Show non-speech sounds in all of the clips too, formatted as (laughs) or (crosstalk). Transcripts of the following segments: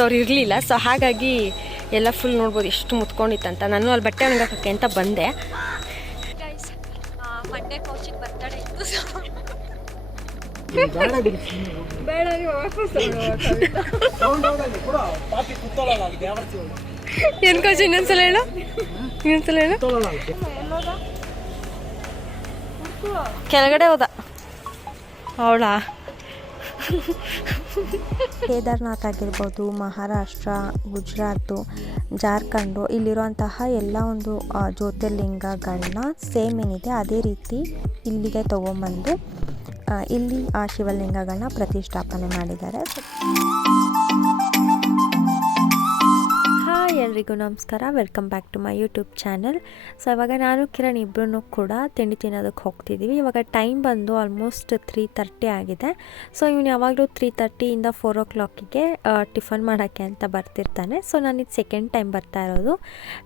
ಇವತ್ತು ಅವ್ರು ಇರಲಿಲ್ಲ. ಸೊ ಹಾಗಾಗಿ ಎಲ್ಲ ಫುಲ್ ನೋಡ್ಬೋದು ಎಷ್ಟು ಮುತ್ಕೊಂಡಿತ್ತಂತ. ನಾನು ಅಲ್ಲಿ ಬಟ್ಟೆ ಒಣಗಾಕಕ್ಕೆ ಅಂತ ಬಂದೆ. ಮಂಡೇ ಕೌಶಿಕ್ ಬರ್ತಡೇ ಇತ್ತು. ಬೇಡ ನೀವು ವಾಪಸ್ ಏನು ಕೌಶಿ ಇನ್ನೊಂದ್ಸಲ ಹೇಳು. ಇನ್ನೊಂದ್ಸಲ ಹೇಳು. ಕೆಳಗಡೆ ಹೋದ. ಅವಳಾ? (laughs) ಕೇದಾರ್ನಾಥ್ ಆಗಿರ್ಬೋದು, ಮಹಾರಾಷ್ಟ್ರ, ಗುಜರಾತು, ಜಾರ್ಖಂಡು ಇಲ್ಲಿರುವಂತಹ ಎಲ್ಲ ಒಂದು ಜ್ಯೋತಿರ್ಲಿಂಗಗಳನ್ನ ಸೇಮ್ ಏನಿದೆ, ಅದೇ ರೀತಿ ಇಲ್ಲಿಗೆ ತೊಗೊಂಬಂದು ಇಲ್ಲಿ ಆ ಶಿವಲಿಂಗಗಳನ್ನ ಪ್ರತಿಷ್ಠಾಪನೆ ಮಾಡಿದ್ದಾರೆ. ಹಾಯ್ ಎಲ್ರಿಗೂ ನಮಸ್ಕಾರ. Welcome back to my YouTube channel so ಇವಾಗ ನಾನು, ಕಿರಣ್ ಇಬ್ಬರೂ ಕೂಡ ತಿಂಡಿ ತಿನ್ನೋದಕ್ಕೆ ಹೋಗ್ತಿದ್ದೀವಿ ಇವಾಗ ಟೈಮ್ ಬಂದು ಆಲ್ಮೋಸ್ಟ್ ತ್ರೀ ತರ್ಟಿ ಆಗಿದೆ. ಸೊ ಇವನು ಯಾವಾಗಲೂ ತ್ರೀ ತರ್ಟಿಯಿಂದ ಫೋರ್ ಓ ಕ್ಲಾಕಿಗೆ ಟಿಫನ್ ಮಾಡೋಕ್ಕೆ ಅಂತ ಬರ್ತಿರ್ತಾನೆ. ಸೊ ನಾನು ಇದು ಸೆಕೆಂಡ್ ಟೈಮ್ ಬರ್ತಾ ಇರೋದು.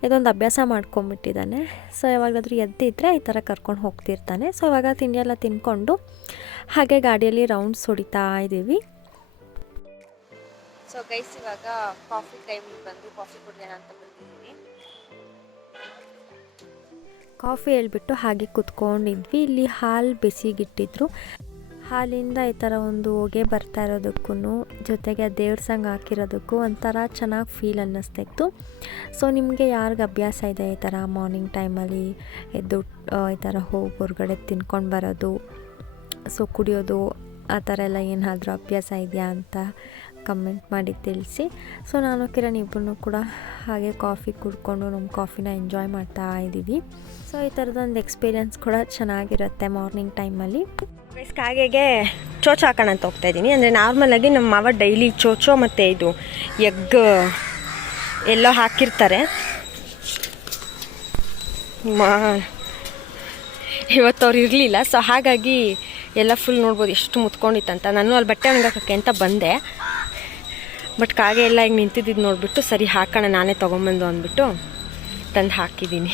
ಇದೊಂದು ಅಭ್ಯಾಸ ಮಾಡ್ಕೊಂಬಿಟ್ಟಿದ್ದಾನೆ ಸೊ ಯಾವಾಗಾದರೂ ಎದ್ದಿದ್ದರೆ ಈ ಥರ ಕರ್ಕೊಂಡು ಹೋಗ್ತಿರ್ತಾನೆ. ಸೊ ಇವಾಗ ತಿಂಡಿಯೆಲ್ಲ ತಿನ್ಕೊಂಡು ಹಾಗೆ ಗಾಡಿಯಲ್ಲಿ ರೌಂಡ್ಸ್ ಹೊಡಿತಾ ಇದ್ದೀವಿ ಸೊ ಗೈಸ್ ಇವಾಗ ಕಾಫಿ ಟೈಮ್ ಬಂದು ಕಾಫಿ ಕುಡಿಯೋಣ ಅಂತ ಬಂದಿದ್ದೀನಿ ಕಾಫಿ ಹೇಳ್ಬಿಟ್ಟು ಹಾಗೆ ಕುತ್ಕೊಂಡಿದ್ವಿ. ಇಲ್ಲಿ ಹಾಲು ಬಿಸಿಗಿಟ್ಟಿದ್ರು. ಹಾಲಿಂದ ಈ ಥರ ಒಂದು ಹೊಗೆ ಬರ್ತಾ ಇರೋದಕ್ಕೂ ಜೊತೆಗೆ ಆ ದೇವ್ರ ಸಂಘ ಹಾಕಿರೋದಕ್ಕೂ ಒಂಥರ ಚೆನ್ನಾಗಿ ಫೀಲ್ ಅನ್ನಿಸ್ತಿತ್ತು ಸೊ ನಿಮಗೆ ಯಾರಿಗೆ ಅಭ್ಯಾಸ ಇದೆ ಈ ಥರ ಮಾರ್ನಿಂಗ್ ಟೈಮಲ್ಲಿ ಎದ್ದು ಈ ಥರ ಹೋಗಿ ಹೊರಗಡೆ ತಿನ್ಕೊಂಡು ಬರೋದು? ಸೊ ಕುಡಿಯೋದು, ಆ ಥರ ಎಲ್ಲ ಏನಾದರೂ ಅಭ್ಯಾಸ ಇದೆಯಾ ಅಂತ ಕಮೆಂಟ್ ಮಾಡಿ ತಿಳಿಸಿ. ಸೊ ನಾನು ಕಿರಣ್ ಇಬ್ಬರೂ ಕೂಡ ಹಾಗೆ ಕಾಫಿ ಕುಡ್ಕೊಂಡು ನಮ್ಮ ಕಾಫಿನ ಎಂಜಾಯ್ ಮಾಡ್ತಾ ಇದ್ದೀವಿ. ಸೊ ಈ ಥರದೊಂದು ಎಕ್ಸ್ಪೀರಿಯನ್ಸ್ ಕೂಡ ಚೆನ್ನಾಗಿರುತ್ತೆ ಮಾರ್ನಿಂಗ್ ಟೈಮಲ್ಲಿ ಕಾಗೆಗೆ ಚೋಚೋ ಹಾಕೋಣ ಅಂತ ಹೋಗ್ತಾ ಇದ್ದೀನಿ. ಅಂದರೆ ನಾರ್ಮಲಾಗಿ ನಮ್ಮ ಮಾವ ಡೈಲಿ ಚೋಚೋ ಮತ್ತು ಇದು ಎಗ್ ಎಲ್ಲೋ ಹಾಕಿರ್ತಾರೆ. ಮಾ, ಇವತ್ತು ಅವ್ರು ಇರಲಿಲ್ಲ. ಸೊ ಹಾಗಾಗಿ ಎಲ್ಲ ಫುಲ್ ನೋಡ್ಬೋದು ಎಷ್ಟು ಮುತ್ಕೊಂಡಿತ್ತಂತ ನಾನು ಅಲ್ಲಿ ಬಟ್ಟೆ ಒಣಗಾಕಕ್ಕೆ ಅಂತ ಬಂದೆ. ಬಟ್ ಕಾಗೆ ಎಲ್ಲ ಹಿಂಗೆ ನಿಂತಿದ್ದು ನೋಡಿಬಿಟ್ಟು, ಸರಿ ಹಾಕೋಣ, ನಾನೇ ತೊಗೊಂಬಂದು ಅಂದ್ಬಿಟ್ಟು ತಂದು ಹಾಕಿದ್ದೀನಿ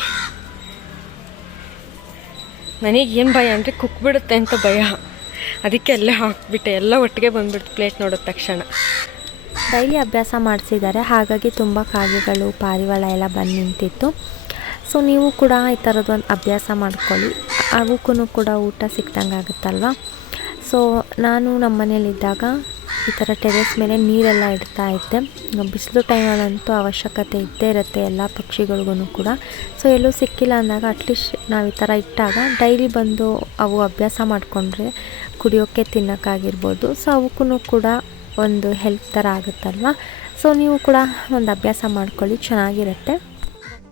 ನನಗೆ ಏನು ಭಯ ಅಂದರೆ ಕುಕ್ಬಿಡುತ್ತೆ ಅಂತ ಭಯ. ಅದಕ್ಕೆ ಅಲ್ಲೇ ಹಾಕ್ಬಿಟ್ಟೆ, ಎಲ್ಲ ಒಟ್ಟಿಗೆ ಬಂದ್ಬಿಡ್ತು ಪ್ಲೇಟ್ ನೋಡಿದ ತಕ್ಷಣ. ಡೈಲಿ ಅಭ್ಯಾಸ ಮಾಡಿಸಿದ್ದಾರೆ, ಹಾಗಾಗಿ ತುಂಬ ಕಾಗೆಗಳು, ಪಾರಿವಾಳ ಎಲ್ಲ ಬಂದು ನಿಂತಿತ್ತು. ಸೊ ನೀವು ಕೂಡ ಈ ಥರದೊಂದು ಅಭ್ಯಾಸ ಮಾಡ್ಕೊಳ್ಳಿ ಅವಕ್ಕೂ ಕೂಡ ಊಟ ಸಿಕ್ದಂಗೆ ಆಗುತ್ತಲ್ವ ಸೊ ನಾನು ನಮ್ಮ ಮನೇಲಿದ್ದಾಗ ಈ ಥರ ಟೆರೆಸ್ ಮೇಲೆ ನೀರೆಲ್ಲ ಇಡ್ತಾ ಇದ್ದೆ. ಬಿಸಿಲು ಟೈಮಲ್ಲಂತೂ ಅವಶ್ಯಕತೆ ಇದ್ದೇ ಇರುತ್ತೆ ಎಲ್ಲ ಪಕ್ಷಿಗಳಿಗೂ ಕೂಡ. ಸೊ ಎಲ್ಲೂ ಸಿಕ್ಕಿಲ್ಲ ಅಂದಾಗ ಅಟ್ಲೀಸ್ಟ್ ನಾವು ಈ ಥರ ಇಟ್ಟಾಗ ಡೈಲಿ ಬಂದು ಅವು ಅಭ್ಯಾಸ ಮಾಡಿಕೊಂಡ್ರೆ ಕುಡಿಯೋಕ್ಕೆ ತಿನ್ನೋಕ್ಕಾಗಿರ್ಬೋದು. ಸೊ ಅವಕ್ಕೂ ಕೂಡ ಒಂದು ಹೆಲ್ಪ್ ಥರ ಆಗುತ್ತಲ್ವ? ಸೊ ನೀವು ಕೂಡ ಒಂದು ಅಭ್ಯಾಸ ಮಾಡ್ಕೊಳ್ಳಿ, ಚೆನ್ನಾಗಿರುತ್ತೆ.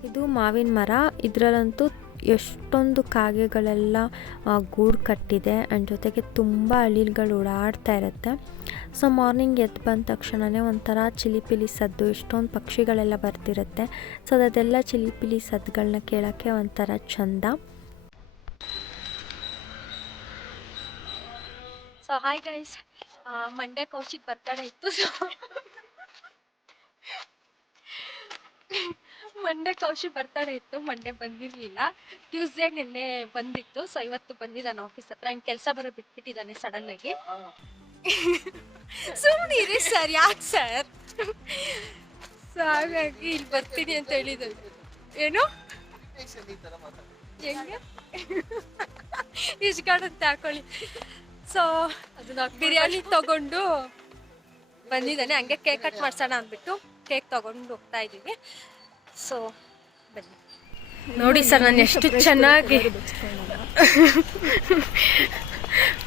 ಇದು ಮಾವಿನ ಮರ. ಇದರಲ್ಲಂತೂ ಎಷ್ಟೊಂದು ಕಾಗೆಗಳೆಲ್ಲ ಗೂಡು ಕಟ್ಟಿದೆ. ಆ್ಯಂಡ್ ಜೊತೆಗೆ ತುಂಬ ಅಳಿಲ್ಗಳು ಓಡಾಡ್ತಾ ಇರುತ್ತೆ. ಸೊ, ಮಾರ್ನಿಂಗ್ ಎದ್ದು ಬಂದ ತಕ್ಷಣವೇ ಒಂಥರ ಚಿಲಿಪಿಲಿ ಸದ್ದು, ಎಷ್ಟೊಂದು ಪಕ್ಷಿಗಳೆಲ್ಲ ಬರ್ತಿರುತ್ತೆ. ಸೊ, ಅದೆಲ್ಲ ಚಿಲಿಪಿಲಿ ಸದ್ದುಗಳನ್ನ ಕೇಳೋಕ್ಕೆ ಒಂಥರ ಚಂದ so, hi guys. Monday Kaushik birthday ಇತ್ತು, ಸೊ. ಮಂಡೇ ಕೌಶಿ ಬರ್ತಾನೆ ಇತ್ತು ಮಂಡೇ ಬಂದಿರಲಿಲ್ಲ. ಟ್ಯೂಸ್ಡೇ ನಿನ್ನೆ ಬಂದಿತ್ತು ಸೊ ಇವತ್ತು ಬಂದಿದ್ದಾನೆ ಆಫೀಸ್ ಹತ್ರ. ಹಂಗೆ ಕೆಲಸ ಬರೋ ಬಿಟ್ಬಿಟ್ಟಿದ್ದಾನೆ ಸಡನ್ ಆಗಿ. (laughs) ಸುಮ್ಮನೆ ಇರಿ ಸರ್ ಯಾಕೆ ಸರ್ ಸೊ ಹಾಗಾಗಿ ಇಲ್ಲಿ ಬರ್ತೀನಿ ಅಂತ ಹೇಳಿದ್ರು ಏನು? ಹೆಂಗೆ? ಇಷ್ಟು ಕಾಡುತ್ತೆ ಹಾಕೊಳ್ಳಿ. ಸೊ ಅದನ್ನ ಬಿರಿಯಾನಿ ತಗೊಂಡು ಬಂದಿದ್ದಾನೆ. ಹಂಗೆ ಕೇಕ್ ಕಟ್ ಮಾಡ್ಸೋಣ ಅಂದ್ಬಿಟ್ಟು ಕೇಕ್ ತಗೊಂಡು ಹೋಗ್ತಾ ಇದ್ದೀವಿ. ಸೊ ನೋಡಿ ಸರ್, ನಾನು ಎಷ್ಟು ಚೆನ್ನಾಗಿ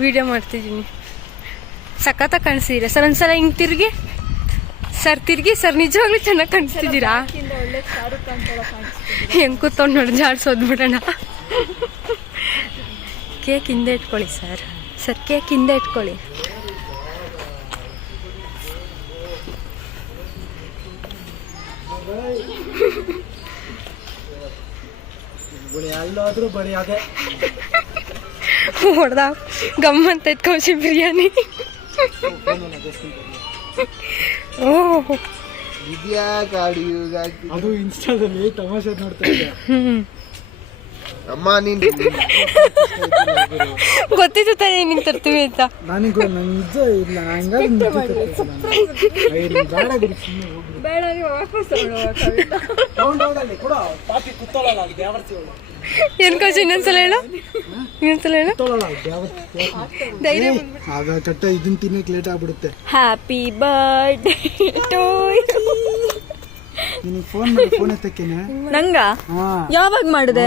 ವಿಡಿಯೋ ಮಾಡ್ತಿದ್ದೀನಿ. ಸಖತ್ತ ಕಾಣಿಸ್ತಿದ್ದೀರಾ ಸರ್, ಒಂದ್ಸಲ ಹಿಂಗೆ ತಿರುಗಿ. ಸರ್ ತಿರುಗಿ, ಸರ್, ನಿಜವಾಗ್ಲೂ ಚೆನ್ನಾಗಿ ಕಾಣಿಸ್ತಿದ್ದೀರಾ ಹೆಂಗ್ ಕೂತ್ಕೊಂಡು ನೋಡಿ ಜಾಡ್ಸೋದು ಬಿಡೋಣ ಕೇಕ್ ಹಿಂದೆ ಇಟ್ಕೊಳ್ಳಿ, ಸರ್. ಸರ್, ಕೇಕ್ ಹಿಂದೆ ಇಟ್ಕೊಳ್ಳಿ. ಎಲ್ಲಾದ್ರೂ ಬರೀ ಅದೇ. ಹೊಡೆದ ಗಮ್ಮಂತ ಕೌಶಿ ಬಿರಿಯಾನಿ. ಓಹ್ ಇದ್ಯಾಕೆ ಗಾಡಿ ಅದು ಇನ್ಸ್ಟಾದಲ್ಲಿ ತಮಾಷೆ ನೋಡ್ತಾ ಇದ್ದೆ. ಹ್ಮ್. ಅಮ್ಮ ನೀನ್ ಗೊತ್ತಿತ್ತು ತಾನೇ ನಿನ್ ತರ್ತೀವಿ ಅಂತ. ನನಗೂ ನಂಗೆ ನಿಜ ಇಲ್ಲ ಹಂಗಾಗಿ ನಿಜ ಬೇಡ ಬಿಡಿ ಸುಮ್ಮನೆ ಹೋಗ್ಬಿಡು ಬೇಡ ನೀವು ವಾಪಸ್ ಇನ್ನೊಂದ್ಸಲ ಹೇಳು? ಇನ್ನೊಂದ್ಸಲ ಹೇಳು? ಕುತ್ತೋಳಲ್ಲ ದೇವರ್ಸಿ ಧೈರ್ಯ ಆಗ ಕಟ್ಟ ಇದನ್ನ ತಿನ್ನಕ್ಕೆ ಲೇಟ್ ಆಗ್ಬಿಡುತ್ತೆ. ಹ್ಯಾಪಿ ಬರ್ಡೇ ಟು ನಿನಗೆ ಫೋನ್ ಮಾಡಿ ಫೋನ್ ಎತ್ತಕ್ಕೇನೆ? ನಂಗ? ಯಾವಾಗ ಮಾಡಿದೆ?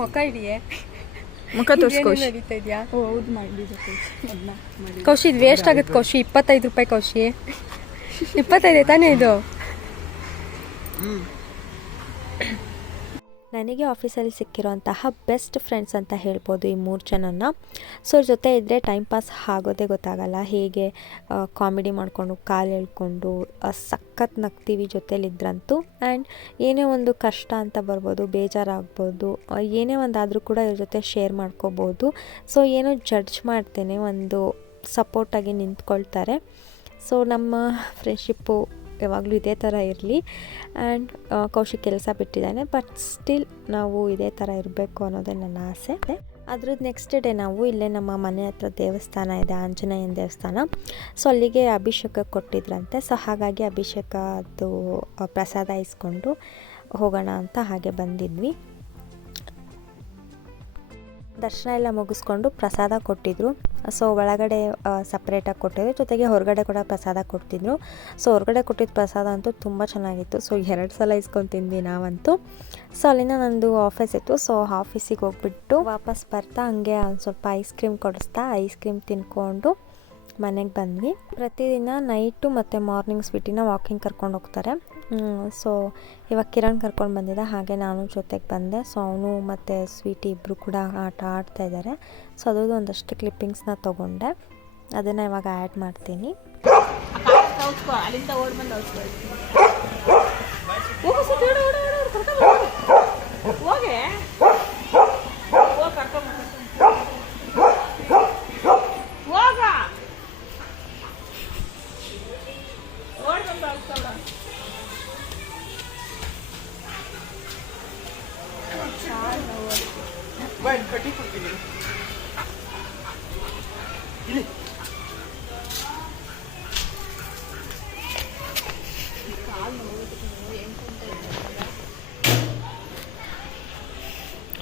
ಮುಖ ಹಿಡಿಯೇ? ಮುಖ ತೋರ್ಸ್ಕೋಶ್ ಕೌಶಿ. ಇದು ವೇಸ್ಟ್ ಆಗುತ್ತೆ ಕೌಶಿ. ಇಪ್ಪತ್ತೈದು ರೂಪಾಯಿ ಕೌಶಿ. ಇಪ್ಪತ್ತೈದು, ತಾನೇ ಇದು? ನನಗೆ ಆಫೀಸಲ್ಲಿ ಸಿಕ್ಕಿರೋಂತಹ ಬೆಸ್ಟ್ ಫ್ರೆಂಡ್ಸ್ ಅಂತ ಹೇಳ್ಬೋದು ಈ ಮೂರು ಜನನ ಸೊ ಜೊತೆ ಇದ್ದರೆ ಟೈಮ್ ಪಾಸ್ ಆಗೋದೇ ಗೊತ್ತಾಗಲ್ಲ. ಹೇಗೆ ಕಾಮಿಡಿ ಮಾಡಿಕೊಂಡು, ಕಾಲು ಎಳ್ಕೊಂಡು ಸಖತ್ ನಗ್ತೀವಿ ಜೊತೇಲಿದ್ರಂತೂ. ಆ್ಯಂಡ್ ಏನೇ ಒಂದು ಕಷ್ಟ ಅಂತ ಬರ್ಬೋದು, ಬೇಜಾರಾಗ್ಬೋದು ಏನೇ ಒಂದಾದರೂ ಕೂಡ ಇವ್ರ ಜೊತೆ ಶೇರ್ ಮಾಡ್ಕೋಬೋದು. ಸೊ, ಏನೋ ಜಡ್ಜ್ ಮಾಡ್ತೇನೆ, ಒಂದು ಸಪೋರ್ಟಾಗಿ ನಿಂತ್ಕೊಳ್ತಾರೆ. ಸೊ ನಮ್ಮ ಫ್ರೆಂಡ್ಶಿಪ್ಪು ಯಾವಾಗಲೂ ಇದೇ ಥರ ಇರಲಿ. ಆ್ಯಂಡ್ ಕೌಶಿಕ್ ಕೆಲಸ ಬಿಟ್ಟಿದ್ದಾನೆ. ಬಟ್ ಸ್ಟಿಲ್ ನಾವು ಇದೇ ಥರ ಇರಬೇಕು ಅನ್ನೋದೇ ನನ್ನ ಆಸೆ. ಅದ್ರದ್ದು ನೆಕ್ಸ್ಟ್ ಡೇ ನಾವು ಇಲ್ಲೇ ನಮ್ಮ ಮನೆ ಹತ್ರ ದೇವಸ್ಥಾನ ಇದೆ, ಆಂಜನೇಯನ ದೇವಸ್ಥಾನ. ಸೊ ಅಲ್ಲಿಗೆ ಅಭಿಷೇಕ ಕೊಟ್ಟಿದ್ರಂತೆ. ಸೊ ಹಾಗಾಗಿ ಅಭಿಷೇಕ ಪ್ರಸಾದ ಇಸ್ಕೊಂಡು ಹೋಗೋಣ ಅಂತ ಹಾಗೆ ಬಂದಿದ್ವಿ. ದರ್ಶನ ಎಲ್ಲ ಮುಗಿಸ್ಕೊಂಡು ಪ್ರಸಾದ ಕೊಟ್ಟಿದ್ರು. ಸೊ ಒಳಗಡೆ ಸಪ್ರೇಟಾಗಿ ಕೊಟ್ಟಿದ್ರು. ಜೊತೆಗೆ ಹೊರಗಡೆ ಕೂಡ ಪ್ರಸಾದ ಕೊಡ್ತಿದ್ರು. ಸೊ ಹೊರಗಡೆ ಕೊಟ್ಟಿದ್ದ ಪ್ರಸಾದ ಅಂತೂ ತುಂಬ ಚೆನ್ನಾಗಿತ್ತು. ಸೊ ಎರಡು ಸಲ ಇಸ್ಕೊಂಡು ತಿಂದ್ವಿ ನಾವಂತೂ. ಸೊ ಅಲ್ಲಿಂದ ನಂದು ಆಫೀಸ್ ಇತ್ತು. ಸೊ ಆಫೀಸಿಗೆ ಹೋಗ್ಬಿಟ್ಟು ವಾಪಸ್ ಬರ್ತಾ ಹಂಗೆ ಒಂದು ಸ್ವಲ್ಪ ಐಸ್ ಕ್ರೀಮ್ ಕೊಡಿಸ್ತಾ ಐಸ್ ಕ್ರೀಮ್ ತಿನ್ಕೊಂಡು ಮನೆಗೆ ಬಂದ್ವಿ. ಪ್ರತಿದಿನ ನೈಟು ಮತ್ತು ಮಾರ್ನಿಂಗ್ ಸ್ವೀಟಿನ ವಾಕಿಂಗ್ ಕರ್ಕೊಂಡು ಹೋಗ್ತಾರೆ. ಸೊ ಇವಾಗ ಕಿರಣ್ ಕರ್ಕೊಂಡು ಬಂದಿದ್ದ, ಹಾಗೆ ನಾನು ಜೊತೆಗೆ ಬಂದೆ. ಸೊ ಅವನು ಮತ್ತು ಸ್ವೀಟಿ ಇಬ್ಬರು ಕೂಡ ಆಟ ಆಡ್ತಾ ಇದ್ದಾರೆ. ಸೊ ಅದ್ರದ್ದು ಒಂದಷ್ಟು ಕ್ಲಿಪ್ಪಿಂಗ್ಸ್ನ ತೊಗೊಂಡೆ. ಅದನ್ನು ಇವಾಗ ಆ್ಯಡ್ ಮಾಡ್ತೀನಿ.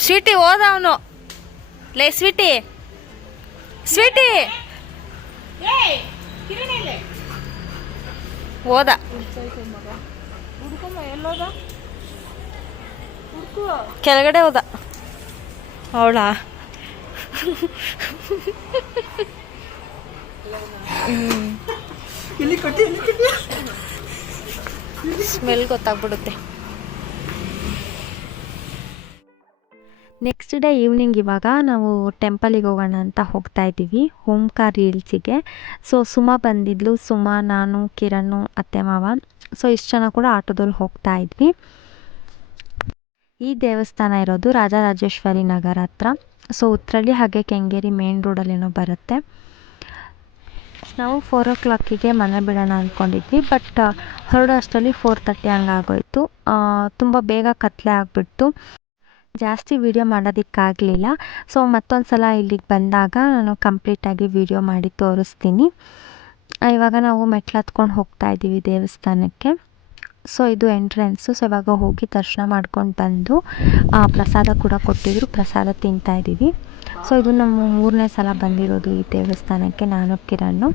ಸ್ವೀಟಿ ಹೋದ ಅವನು. ಲೇ ಸ್ವೀಟಿ. ಸ್ವೀಟಿ. ಹೋದ. ಕೆಳಗಡೆ ಹೋದ. ಅವಳ. ಸ್ಮೆಲ್ ಗೊತ್ತಾಗ್ಬಿಡುತ್ತೆ. ನೆಕ್ಸ್ಟ್ ಡೇ ಈವ್ನಿಂಗ್ ಇವಾಗ ನಾವು ಟೆಂಪಲಿಗೆ ಹೋಗೋಣ ಅಂತ ಹೋಗ್ತಾ ಇದ್ದೀವಿ ಓಂಕಾರ್ ರೀಲ್ಸಿಗೆ ಸೊ ಸುಮ ಬಂದಿದ್ಲು. ಸುಮ, ನಾನು ಕಿರಣ್ ಅತ್ತೆ, ಮಾವ. ಸೊ ಇಷ್ಟು ಜನ ಕೂಡ ಆಟೋದಲ್ಲಿ ಹೋಗ್ತಾ ಇದ್ವಿ. ಈ ದೇವಸ್ಥಾನ ಇರೋದು ರಾಜರಾಜೇಶ್ವರಿ ನಗರ ಹತ್ರ. ಸೊ ಉತ್ತರಳ್ಳಿ ಹಾಗೆ ಕೆಂಗೇರಿ ಮೇನ್ ರೋಡಲ್ಲೇನೋ ಬರುತ್ತೆ. ನಾವು ಫೋರ್ ಓ ಕ್ಲಾಕಿಗೆ ಮನೆ ಬಿಡೋಣ ಅಂದ್ಕೊಂಡಿದ್ವಿ ಬಟ್ ಹೊರಡೋ ಅಷ್ಟರಲ್ಲಿ ಫೋರ್ ತರ್ಟಿ ಹಂಗಾಗೋಯ್ತು. ತುಂಬ ಬೇಗ ಕತ್ತಲೆ ಆಗಿಬಿಡ್ತು. ಜಾಸ್ತಿ ವೀಡಿಯೋ ಮಾಡೋದಕ್ಕಾಗಲಿಲ್ಲ. ಸೊ ಮತ್ತೊಂದು ಸಲ ಇಲ್ಲಿಗೆ ಬಂದಾಗ ನಾನು ಕಂಪ್ಲೀಟಾಗಿ ವೀಡಿಯೋ ಮಾಡಿ ತೋರಿಸ್ತೀನಿ. ಇವಾಗ ನಾವು ಮೆಟ್ಲು ಹತ್ಕೊಂಡು ಹೋಗ್ತಾ ಇದ್ದೀವಿ ದೇವಸ್ಥಾನಕ್ಕೆ. ಸೊ ಇದು ಎಂಟ್ರೆನ್ಸು ಸೊ ಇವಾಗ ಹೋಗಿ ದರ್ಶನ ಮಾಡ್ಕೊಂಡು ಬಂದು ಪ್ರಸಾದ ಕೂಡ ಕೊಟ್ಟಿದ್ರು. ಪ್ರಸಾದ ತಿಂತಾ ಇದ್ದೀವಿ. ಸೊ ಇದು ನಮ್ಮ ಮೂರನೇ ಸಲ ಬಂದಿರೋದು ಈ ದೇವಸ್ಥಾನಕ್ಕೆ, ನಾನು, ಕಿರಣ್.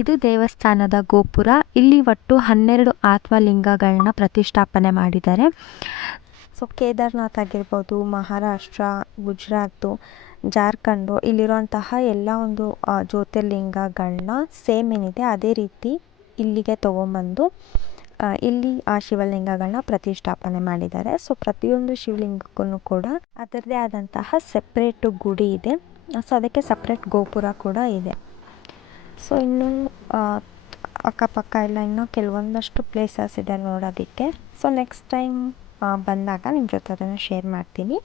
ಇದು ದೇವಸ್ಥಾನದ ಗೋಪುರ. ಇಲ್ಲಿ ಒಟ್ಟು ಹನ್ನೆರಡು ಆತ್ಮಲಿಂಗಗಳನ್ನ ಪ್ರತಿಷ್ಠಾಪನೆ ಮಾಡಿದ್ದಾರೆ. ಸೊ ಕೇದಾರ್ನಾಥ್ ಆಗಿರ್ಬೋದು, ಮಹಾರಾಷ್ಟ್ರ, ಗುಜರಾತು, ಜಾರ್ಖಂಡು ಇಲ್ಲಿರುವಂತಹ ಎಲ್ಲ ಒಂದು ಜ್ಯೋತಿರ್ಲಿಂಗಗಳನ್ನ ಸೇಮ್ ಏನಿದೆ, ಅದೇ ರೀತಿ ಇಲ್ಲಿಗೆ ತೊಗೊಂಬಂದು ಇಲ್ಲಿ ಆ ಶಿವಲಿಂಗಗಳನ್ನ ಪ್ರತಿಷ್ಠಾಪನೆ ಮಾಡಿದ್ದಾರೆ. ಸೊ ಪ್ರತಿಯೊಂದು ಶಿವಲಿಂಗಕ್ಕೂ ಕೂಡ ಅದರದೇ ಆದಂತಹ ಸಪ್ರೇಟು ಗುಡಿ ಇದೆ. ಸೊ ಅದಕ್ಕೆ ಸಪ್ರೇಟ್ ಗೋಪುರ ಕೂಡ ಇದೆ. ಸೊ ಇನ್ನು ಅಕ್ಕಪಕ್ಕ ಎಲ್ಲ ಇನ್ನೂ ಕೆಲವೊಂದಷ್ಟು ಪ್ಲೇಸಸ್ ಇದೆ ನೋಡೋದಕ್ಕೆ. ಸೊ ನೆಕ್ಸ್ಟ್ ಟೈಮ್ ಬಂದಾಗ ನಿಮ್ಮ ಜೊತೆ ಅದನ್ನು ಶೇರ್ ಮಾಡ್ತೀನಿ.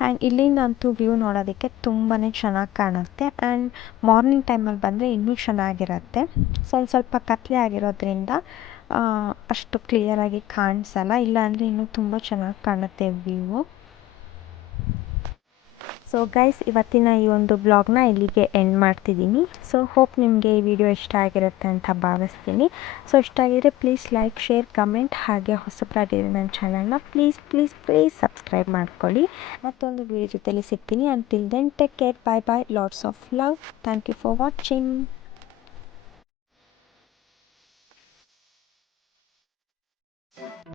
ಆ್ಯಂಡ್ ಇಲ್ಲಿಂದಂತೂ ವ್ಯೂ ನೋಡೋದಕ್ಕೆ ತುಂಬಾ ಚೆನ್ನಾಗಿ ಕಾಣುತ್ತೆ. ಆ್ಯಂಡ್ ಮಾರ್ನಿಂಗ್ ಟೈಮಲ್ಲಿ ಬಂದರೆ ಇನ್ನೂ ಚೆನ್ನಾಗಿರುತ್ತೆ. ಸೊ ಒಂದು ಸ್ವಲ್ಪ ಕತ್ತಲೆ ಆಗಿರೋದ್ರಿಂದ ಅಷ್ಟು ಕ್ಲಿಯರಾಗಿ ಕಾಣಿಸಲ್ಲ. ಇಲ್ಲಾಂದರೆ ಇನ್ನೂ ತುಂಬ ಚೆನ್ನಾಗಿ ಕಾಣುತ್ತೆ ವ್ಯೂವು ಸೊ ಗೈಸ್ ಇವತ್ತಿನ ಈ ಒಂದು ಬ್ಲಾಗ್ನ ಇಲ್ಲಿಗೆ ಎಂಡ್ ಮಾಡ್ತಿದ್ದೀನಿ. ಸೊ ಹೋಪ್ ನಿಮಗೆ ಈ ವಿಡಿಯೋ ಇಷ್ಟ ಆಗಿರುತ್ತೆ ಅಂತ ಭಾವಿಸ್ತೀನಿ. ಸೊ ಇಷ್ಟ ಆಗಿದ್ರೆ ಪ್ಲೀಸ್ ಲೈಕ್ ಶೇರ್ ಕಮೆಂಟ್ ಹಾಗೆ ಹೊಸಬರಾಗಿದ್ರೆ ನನ್ನ ಚಾನಲ್ನ ಪ್ಲೀಸ್ ಪ್ಲೀಸ್ ಪ್ಲೀಸ್ ಸಬ್ಸ್ಕ್ರೈಬ್ ಮಾಡ್ಕೊಳ್ಳಿ. ಮತ್ತೊಂದು ವಿಡಿಯೋ ಜೊತೆಲಿ ಸಿಗ್ತೀನಿ. Until then take care bye bye lots of love thank you for watching